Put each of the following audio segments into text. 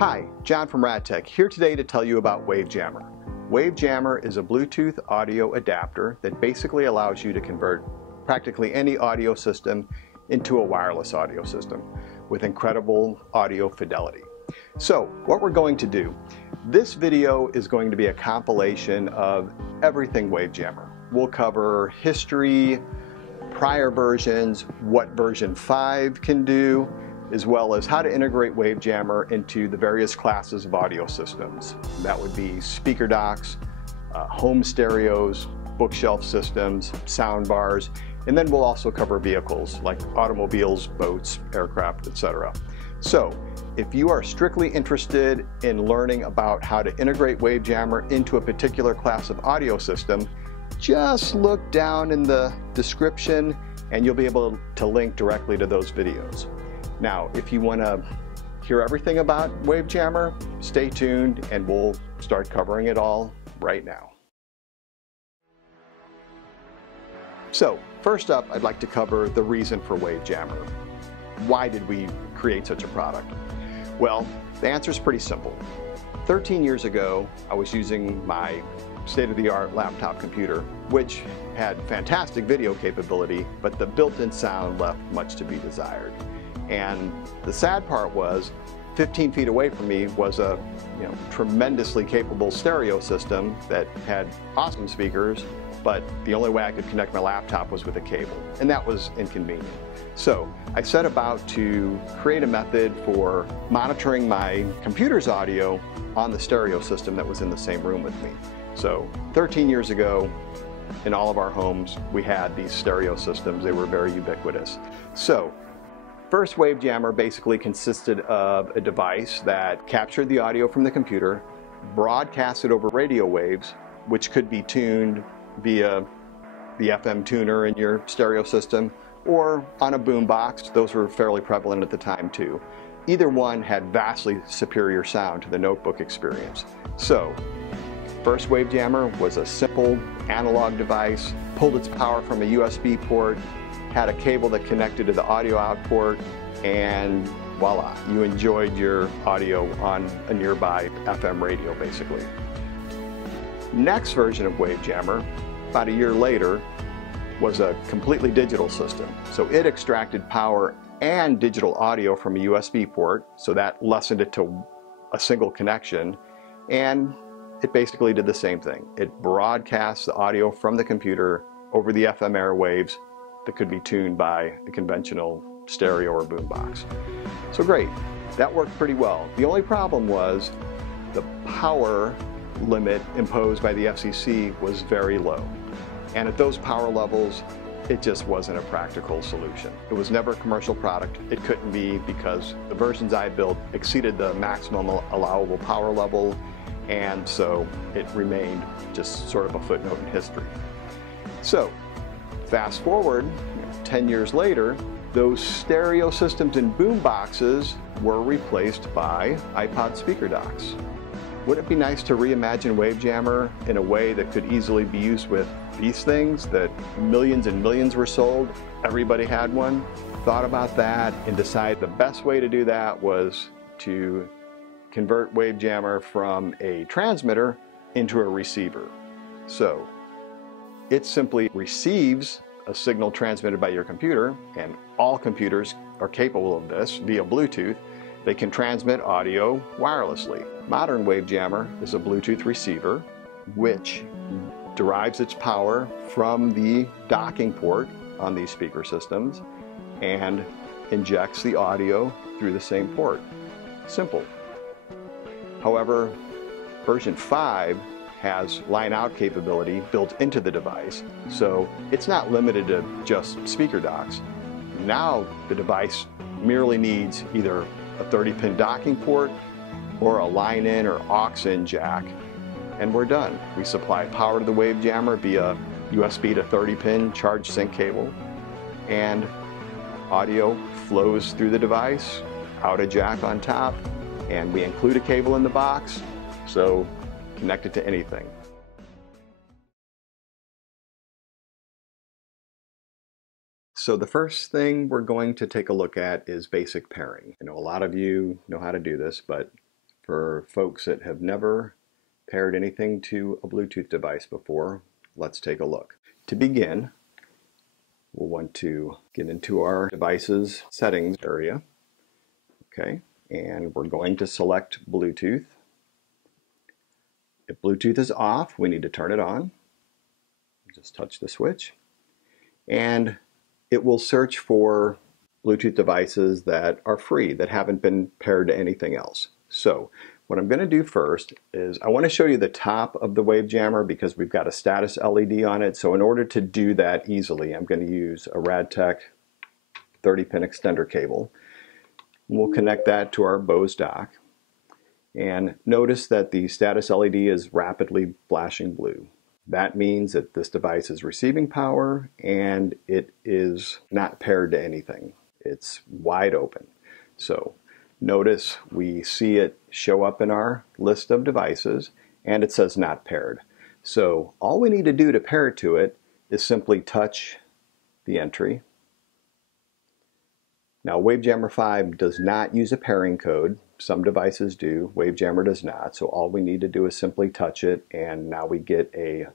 Hi, John from RadTech, here today to tell you about WaveJamr. WaveJamr is a Bluetooth audio adapter that basically allows you to convert practically any audio system into a wireless audio system with incredible audio fidelity. So what we're going to do, this video is going to be a compilation of everything WaveJamr. We'll cover history, prior versions, what version 5 can do, as well as how to integrate WaveJamr into the various classes of audio systems. That would be speaker docks, home stereos, bookshelf systems, sound bars, and then we'll also cover vehicles like automobiles, boats, aircraft, etc. So if you are strictly interested in learning about how to integrate WaveJamr into a particular class of audio system, just look down in the description and you'll be able to link directly to those videos. Now, if you want to hear everything about WaveJamr, stay tuned and we'll start covering it all right now. So, first up, I'd like to cover the reason for WaveJamr. Why did we create such a product? Well, the answer is pretty simple. 13 years ago, I was using my state-of-the-art laptop computer, which had fantastic video capability, but the built-in sound left much to be desired. And the sad part was, 15 feet away from me was a tremendously capable stereo system that had awesome speakers, but the only way I could connect my laptop was with a cable, and that was inconvenient. So I set about to create a method for monitoring my computer's audio on the stereo system that was in the same room with me. So 13 years ago, in all of our homes, we had these stereo systems. They were very ubiquitous. So first, WaveJamr basically consisted of a device that captured the audio from the computer, broadcast it over radio waves, which could be tuned via the FM tuner in your stereo system or on a boombox. Those were fairly prevalent at the time too. Either one had vastly superior sound to the notebook experience. So, first WaveJamr was a simple analog device, pulled its power from a USB port, had a cable that connected to the audio out port, and voila, you enjoyed your audio on a nearby FM radio basically. Next version of WaveJamr, about a year later, was a completely digital system. So it extracted power and digital audio from a USB port, so that lessened it to a single connection, and it basically did the same thing. It broadcasts the audio from the computer over the FM airwaves that could be tuned by a conventional stereo or boombox. So great, that worked pretty well. The only problem was the power limit imposed by the FCC was very low. And at those power levels, it just wasn't a practical solution. It was never a commercial product. It couldn't be because the versions I built exceeded the maximum allowable power level, and so it remained just sort of a footnote in history. So, fast forward, 10 years later, those stereo systems and boom boxes were replaced by iPod speaker docks. Wouldn't it be nice to reimagine WaveJamr in a way that could easily be used with these things that millions and millions were sold? Everybody had one. Thought about that and decided the best way to do that was to convert WaveJamr from a transmitter into a receiver. So it simply receives a signal transmitted by your computer, and all computers are capable of this via Bluetooth. They can transmit audio wirelessly. Modern WaveJamr is a Bluetooth receiver which derives its power from the docking port on these speaker systems and injects the audio through the same port. Simple. However, version 5 has line-out capability built into the device, so it's not limited to just speaker docks. Now the device merely needs either a 30-pin docking port or a line-in or aux-in jack, and we're done. We supply power to the WaveJamr via USB to 30-pin charge sync cable, and audio flows through the device, out a jack on top, and we include a cable in the box, so connect it to anything. So the first thing we're going to take a look at is basic pairing. I know a lot of you know how to do this, but For folks that have never paired anything to a Bluetooth device before, let's take a look. To begin, we'll want to get into our devices settings area. Okay, and we're going to select Bluetooth. If Bluetooth is off, we need to turn it on. Just touch the switch, and it will search for Bluetooth devices that are free, that haven't been paired to anything else. So what I'm going to do first is I want to show you the top of the WaveJamr because we've got a status LED on it. So in order to do that easily, I'm going to use a RadTech 30-pin extender cable. We'll connect that to our Bose dock. And notice that the status LED is rapidly flashing blue. That means that this device is receiving power and it is not paired to anything. It's wide open. So notice we see it show up in our list of devices and it says not paired. So all we need to do to pair it to it is simply touch the entry. Now WaveJamr 5 does not use a pairing code. Some devices do. WaveJamr does not. So all we need to do is simply touch it and now we get a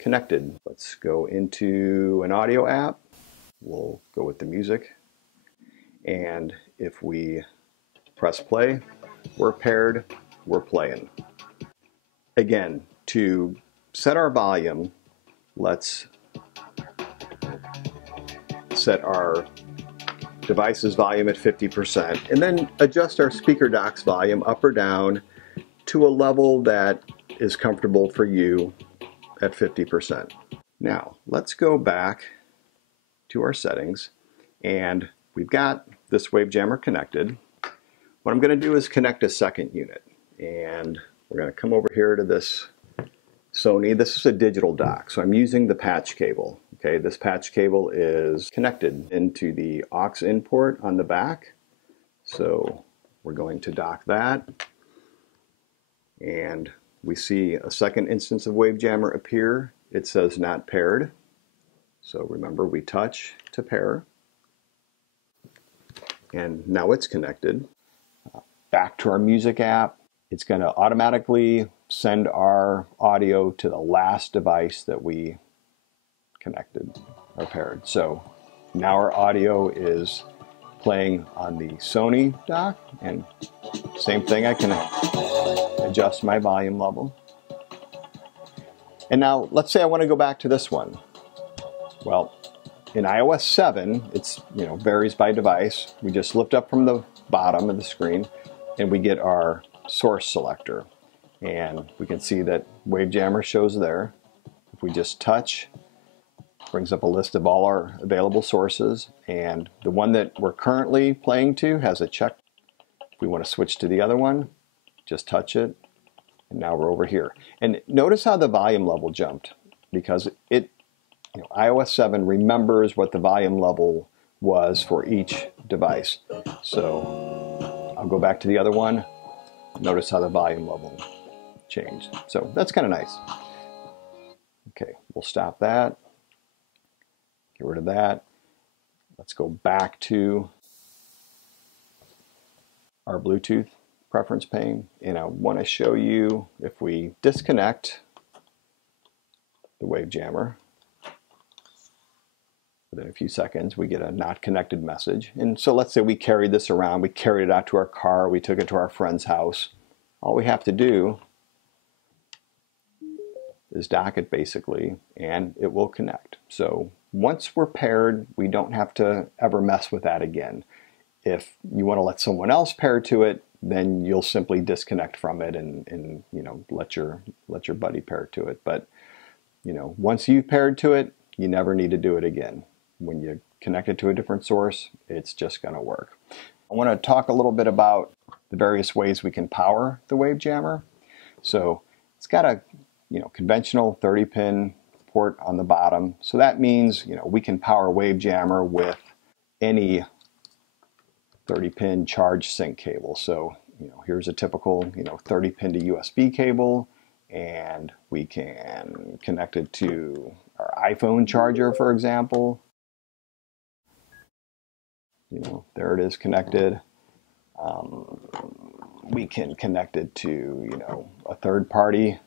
connected. Let's go into an audio app. We'll go with the music. And if we press play, we're paired, we're playing. Again, to set our volume, let's set our device's volume at 50% and then adjust our speaker dock's volume up or down to a level that is comfortable for you at 50%. Now let's go back to our settings and we've got this WaveJamr connected. What I'm going to do is connect a second unit and we're going to come over here to this Sony. This is a digital dock, so I'm using the patch cable. Okay, this patch cable is connected into the aux in port on the back. So we're going to dock that. And we see a second instance of WaveJamr appear. It says not paired. So remember, we touch to pair. And now it's connected. Back to our music app. It's going to automatically send our audio to the last device that we connected or paired. So now our audio is playing on the Sony dock, and same thing, I can adjust my volume level. And now let's say I want to go back to this one. Well, in iOS 7, it's varies by device. We just lift up from the bottom of the screen and we get our source selector. And we can see that WaveJamr shows there. If we just touch, brings up a list of all our available sources, and the one that we're currently playing to has a check. If we want to switch to the other one, just touch it, and now we're over here. And notice how the volume level jumped, because iOS 7 remembers what the volume level was for each device. So I'll go back to the other one. Notice how the volume level changed. So that's kind of nice. Okay, we'll stop that. Get rid of that. Let's go back to our Bluetooth preference pane. And I want to show you if we disconnect the WaveJamr, within a few seconds we get a not connected message. And so let's say we carried this around, we carried it out to our car, we took it to our friend's house. All we have to do is dock it basically, and it will connect. So once we're paired, we don't have to ever mess with that again. If you want to let someone else pair to it, then you'll simply disconnect from it and let your buddy pair to it. But once you've paired to it, you never need to do it again. When you connect it to a different source, it's just going to work. I want to talk a little bit about the various ways we can power the WaveJamr. So it's got a conventional 30-pin port on the bottom. So that means we can power WaveJamr with any 30-pin charge sync cable. So here's a typical 30-pin to USB cable, and we can connect it to our iPhone charger, for example. There it is connected. we can connect it to, you know, a third-party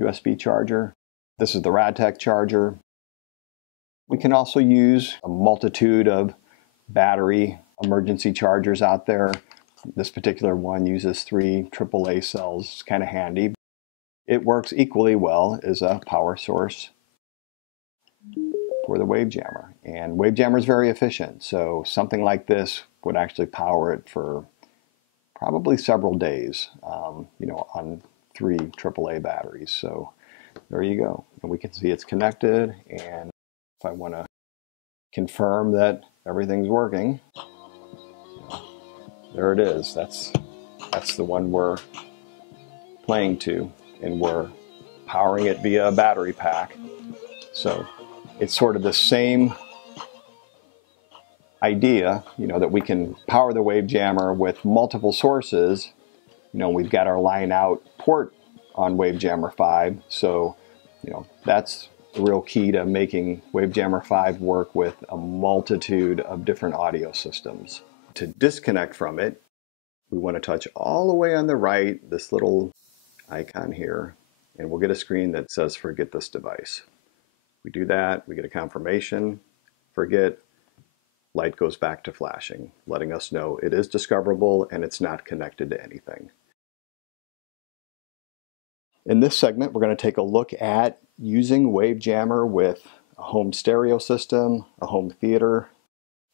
USB charger. This is the RadTech charger. We can also use a multitude of battery emergency chargers out there. This particular one uses 3 AAA cells. It's kind of handy. It works equally well as a power source for the WaveJamr. And WaveJamr is very efficient, so something like this would actually power it for probably several days, you know, on 3 AAA batteries. So there you go. And we can see it's connected, and if I want to confirm that everything's working, there it is. That's the one we're playing to, and we're powering it via a battery pack. So it's sort of the same idea, you know, that we can power the WaveJamr with multiple sources. You know, we've got our line out port on WaveJamr 5, so, you know, that's the real key to making WaveJamr 5 work with a multitude of different audio systems. To disconnect from it, we want to touch all the way on the right, this little icon here, and we'll get a screen that says forget this device. We do that, we get a confirmation, forget, light goes back to flashing, letting us know it is discoverable and it's not connected to anything. In this segment, we're going to take a look at using WaveJamr with a home stereo system, a home theater,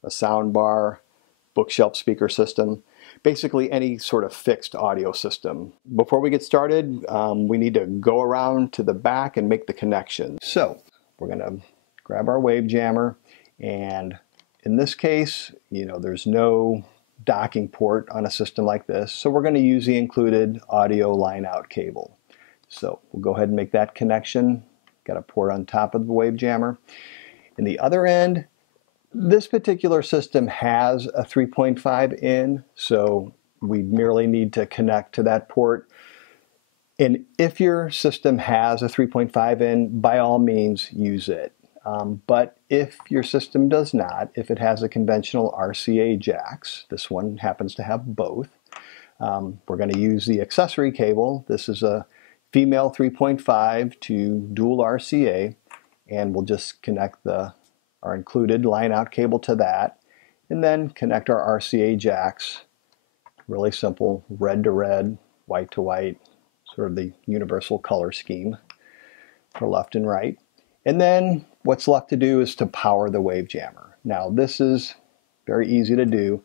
a sound bar, bookshelf speaker system, basically any sort of fixed audio system. Before we get started, we need to go around to the back and make the connection. So we're going to grab our WaveJamr, and in this case, you know, there's no docking port on a system like this, so we're going to use the included audio line out cable. So we'll go ahead and make that connection. Got a port on top of the WaveJamr. In the other end, this particular system has a 3.5 in, so we merely need to connect to that port. And if your system has a 3.5 in, by all means use it. But if your system does not, if it has a conventional RCA jacks, this one happens to have both, we're going to use the accessory cable. This is a female 3.5 to dual RCA, and we'll just connect our included line out cable to that, and then connect our RCA jacks. Really simple, red to red, white to white, sort of the universal color scheme for left and right. And then what's left to do is to power the WaveJamr. Now this is very easy to do.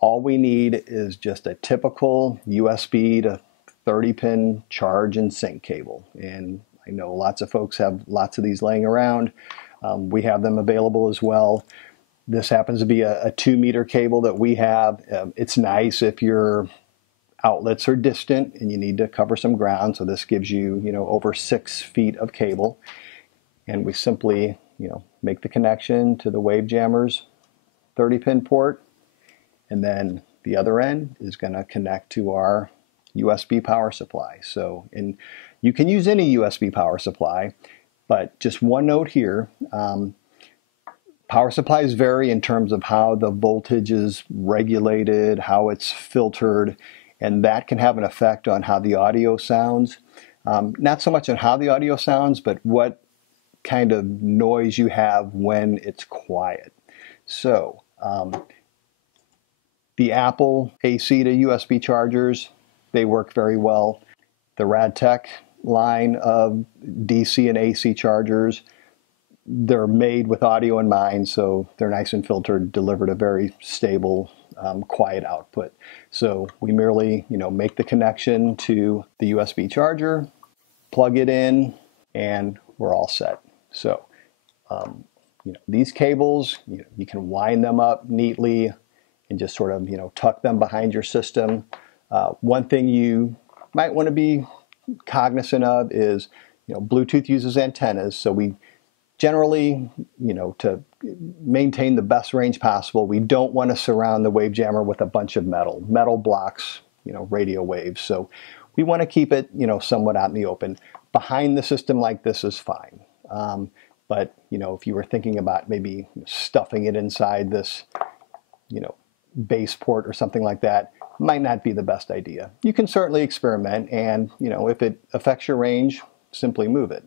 All we need is just a typical USB to 30-pin charge and sync cable. And I know lots of folks have lots of these laying around. We have them available as well. This happens to be a 2-meter cable that we have. It's nice if your outlets are distant and you need to cover some ground, so this gives you, you know, over 6 feet of cable. And we simply, you know, make the connection to the WaveJamr's 30-pin port, and then the other end is going to connect to our USB power supply. So, and you can use any USB power supply, but just one note here, power supplies vary in terms of how the voltage is regulated, how it's filtered, and that can have an effect on how the audio sounds. Not so much on how the audio sounds, but what kind of noise you have when it's quiet. So the Apple AC to USB chargers, they work very well. The RadTech line of DC and AC chargers, they're made with audio in mind, so they're nice and filtered, delivered a very stable, quiet output. So we merely, you know, make the connection to the USB charger, plug it in, and we're all set. So, you know, these cables, you can wind them up neatly and just sort of, you know, tuck them behind your system. One thing you might want to be cognizant of is, you know, Bluetooth uses antennas, so we generally, you know, to maintain the best range possible, we don't want to surround the WaveJamr with a bunch of metal. Metal blocks, you know, radio waves, so we want to keep it, you know, somewhat out in the open. Behind the system like this is fine. But, you know, if you were thinking about maybe stuffing it inside this, you know, base port or something like that might not be the best idea. You can certainly experiment, and if it affects your range, simply move it.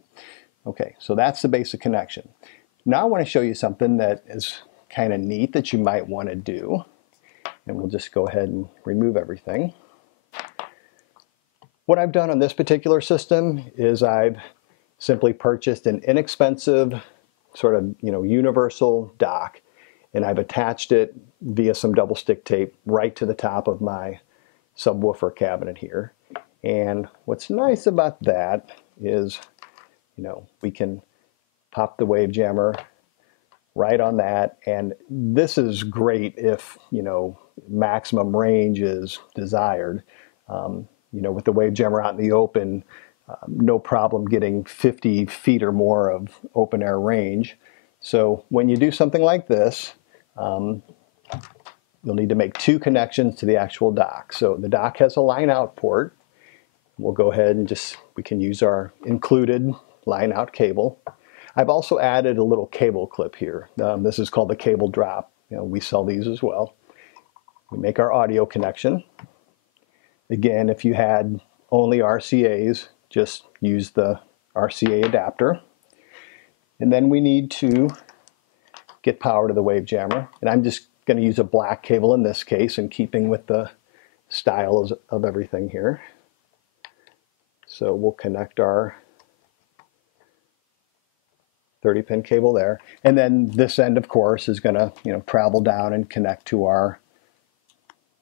Okay, so that's the basic connection. Now I want to show you something that is kind of neat that you might want to do. And we'll just go ahead and remove everything. What I've done on this particular system is I've simply purchased an inexpensive sort of universal dock, and I've attached it via some double stick tape right to the top of my subwoofer cabinet here. And what's nice about that is we can pop the WaveJamr right on that, and this is great if maximum range is desired. With the WaveJamr out in the open, no problem getting 50 feet or more of open air range. So when you do something like this, you'll need to make two connections to the actual dock. So the dock has a line out port. We'll go ahead and we can use our included line out cable. I've also added a little cable clip here. This is called the cable drop. We sell these as well. We make our audio connection. Again, if you had only RCAs, just use the RCA adapter. And then we need to get power to the WaveJamr. And I'm just going to use a black cable in this case, in keeping with the style of everything here. So we'll connect our 30-pin cable there. And then this end, of course, is going to travel down and connect to our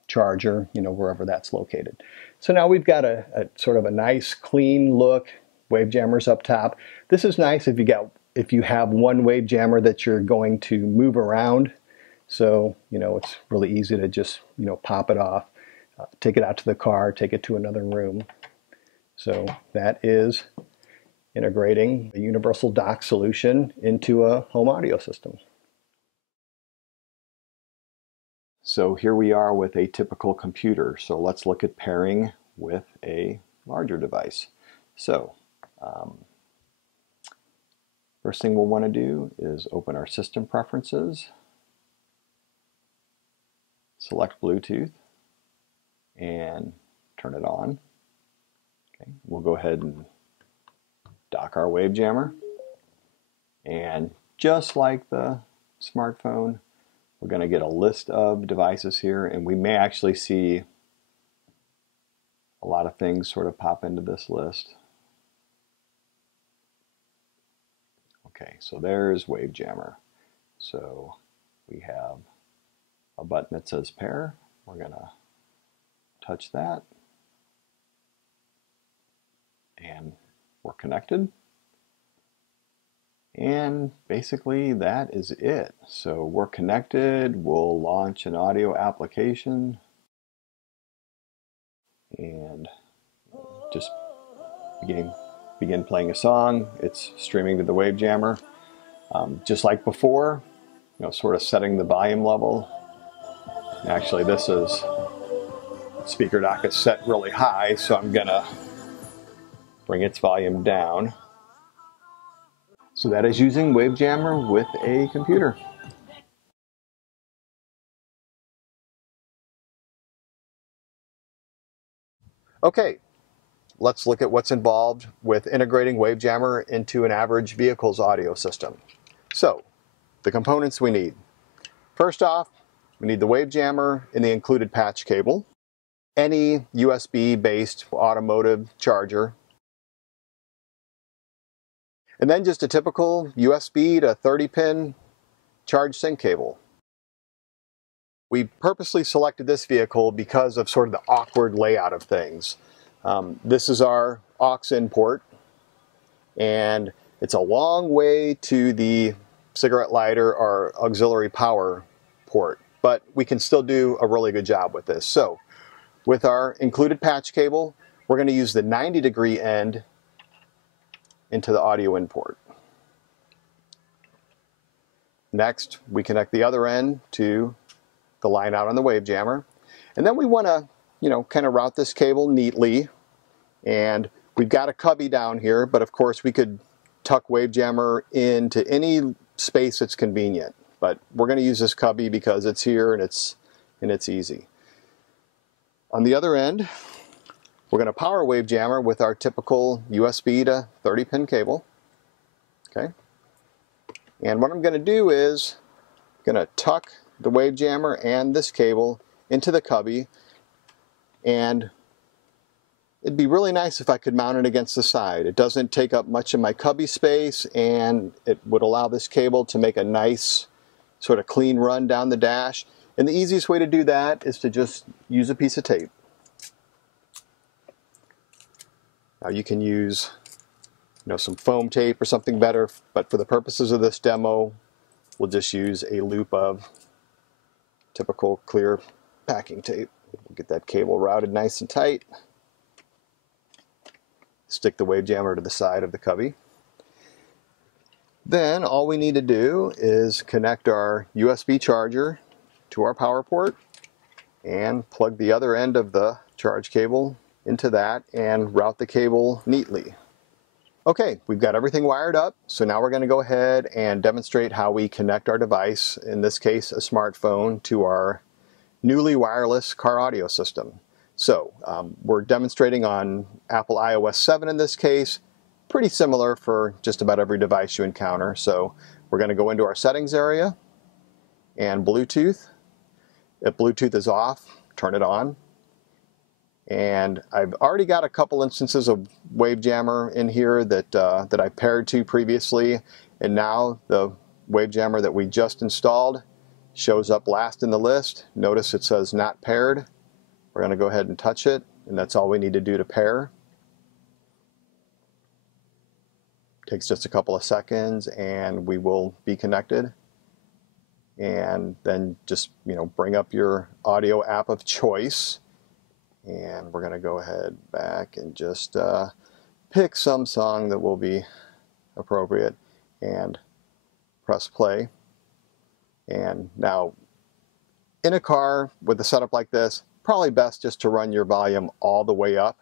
charger, wherever that's located. So now we've got a sort of a nice clean look. WaveJamr's up top. This is nice if you have one WaveJamr that you're going to move around. So it's really easy to just pop it off, take it out to the car, take it to another room. So that is integrating a universal dock solution into a home audio system. So here we are with a typical computer. So let's look at pairing with a larger device. So first thing we'll want to do is open our system preferences, select Bluetooth, and turn it on. Okay, we'll go ahead and dock our WaveJamr, and just like the smartphone, we're going to get a list of devices here, and we may actually see a lot of things sort of pop into this list. Okay, so there's WaveJamr. So we have a button that says pair. We're going to touch that, and we're connected. And basically that is it. So we're connected. We'll launch an audio application and just begin playing a song. It's streaming to the WaveJamr. Just like before, sort of setting the volume level. Actually, this is speaker dock is set really high, so I'm gonna bring its volume down. So that is using WaveJamr with a computer. Okay, let's look at what's involved with integrating WaveJamr into an average vehicle's audio system. So, the components we need. First off, we need the WaveJamr and the included patch cable, any USB-based automotive charger, and then just a typical USB to 30-pin charge sync cable. We purposely selected this vehicle because of sort of the awkward layout of things. This is our aux in port, and it's a long way to the cigarette lighter or auxiliary power port, but we can still do a really good job with this. So with our included patch cable, we're going to use the 90-degree end into the audio in port. Next, we connect the other end to the line out on the WaveJamr, and then we want to, kind of route this cable neatly. And we've got a cubby down here, but of course we could tuck WaveJamr into any space that's convenient. But we're going to use this cubby because it's here and it's and it's easy. On the other end, we're going to power WaveJamr with our typical USB to 30-pin cable. Okay. And what I'm going to do is I'm going to tuck the WaveJamr and this cable into the cubby, and it'd be really nice if I could mount it against the side. It doesn't take up much of my cubby space, and it would allow this cable to make a nice sort of clean run down the dash. And the easiest way to do that is to just use a piece of tape. Now you can use, some foam tape or something better, but for the purposes of this demo, we'll just use a loop of typical clear packing tape. We'll get that cable routed nice and tight. Stick the WaveJamr to the side of the cubby. Then all we need to do is connect our USB charger to our power port and plug the other end of the charge cable into that and route the cable neatly. Okay, we've got everything wired up, so now we're going to go ahead and demonstrate how we connect our device, in this case a smartphone, to our newly wireless car audio system. So we're demonstrating on Apple iOS 7 in this case, pretty similar for just about every device you encounter. So we're going to go into our settings area and Bluetooth. If Bluetooth is off, turn it on. And I've already got a couple instances of WaveJamr in here that I paired to previously, and now the WaveJamr that we just installed shows up last in the list. Notice it says not paired. We're going to go ahead and touch it, and that's all we need to do to pair. Takes just a couple of seconds and we will be connected. And then just bring up your audio app of choice, and we're going to go ahead back and just pick some song that will be appropriate and press play. And now in a car with a setup like this, probably best just to run your volume all the way up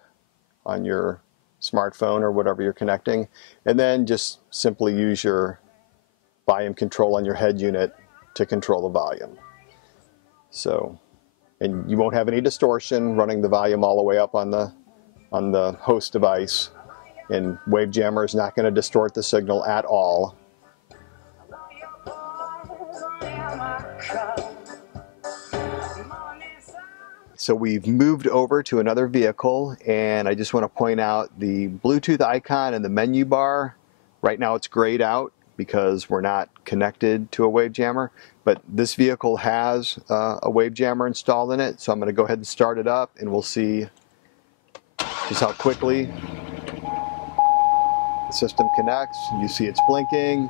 on your smartphone or whatever you're connecting, and then just simply use your volume control on your head unit to control the volume. So, and you won't have any distortion running the volume all the way up on the host device, and WaveJamr is not going to distort the signal at all. So we've moved over to another vehicle, and I just want to point out the Bluetooth icon in the menu bar. Right now it's grayed out because we're not connected to a WaveJamr, but this vehicle has a WaveJamr installed in it, so I'm going to go ahead and start it up, and we'll see just how quickly the system connects. You see it's blinking,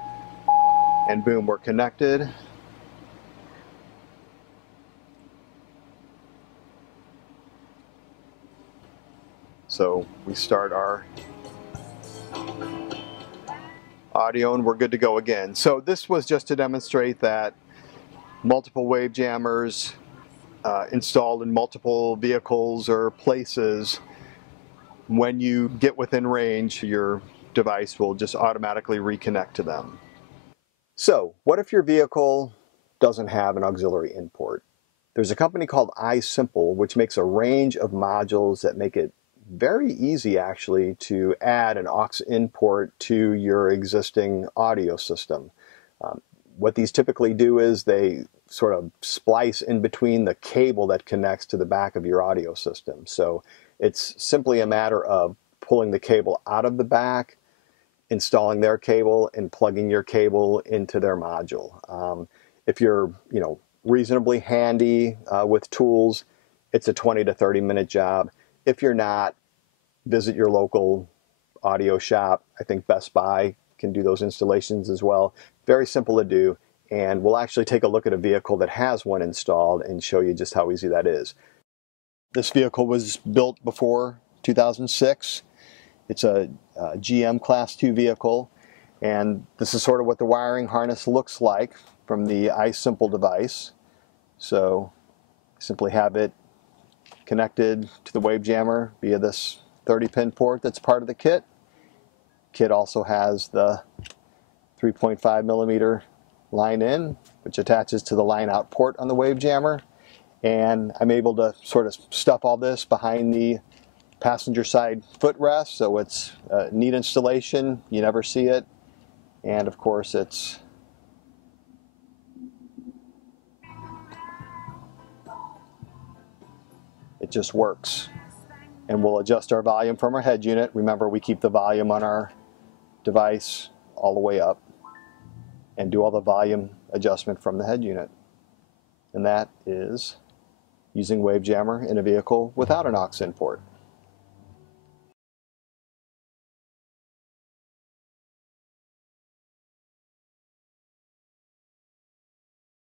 and boom, we're connected. So we start our audio and we're good to go again. So this was just to demonstrate that multiple WaveJammers installed in multiple vehicles or places, when you get within range, your device will just automatically reconnect to them. So what if your vehicle doesn't have an auxiliary in port? There's a company called iSimple which makes a range of modules that make it very easy actually to add an aux in port to your existing audio system. What these typically do is they sort of splice in between the cable that connects to the back of your audio system. So it's simply a matter of pulling the cable out of the back, installing their cable, and plugging your cable into their module. If you're reasonably handy with tools, it's a 20 to 30 minute job. If you're not, visit your local audio shop. I think Best Buy can do those installations as well. Very simple to do, and we'll actually take a look at a vehicle that has one installed and show you just how easy that is. This vehicle was built before 2006. It's a GM Class 2 vehicle, and this is sort of what the wiring harness looks like from the iSimple device. So simply have it connected to the WaveJamr via this 30-pin port that's part of the kit. Kit also has the 3.5 millimeter line in, which attaches to the line out port on the WaveJamr. And I'm able to sort of stuff all this behind the passenger side footrest, so it's a neat installation. You never see it. And of course it just works. And we'll adjust our volume from our head unit. Remember, we keep the volume on our device all the way up, and do all the volume adjustment from the head unit. And that is using WaveJamr in a vehicle without an aux in port.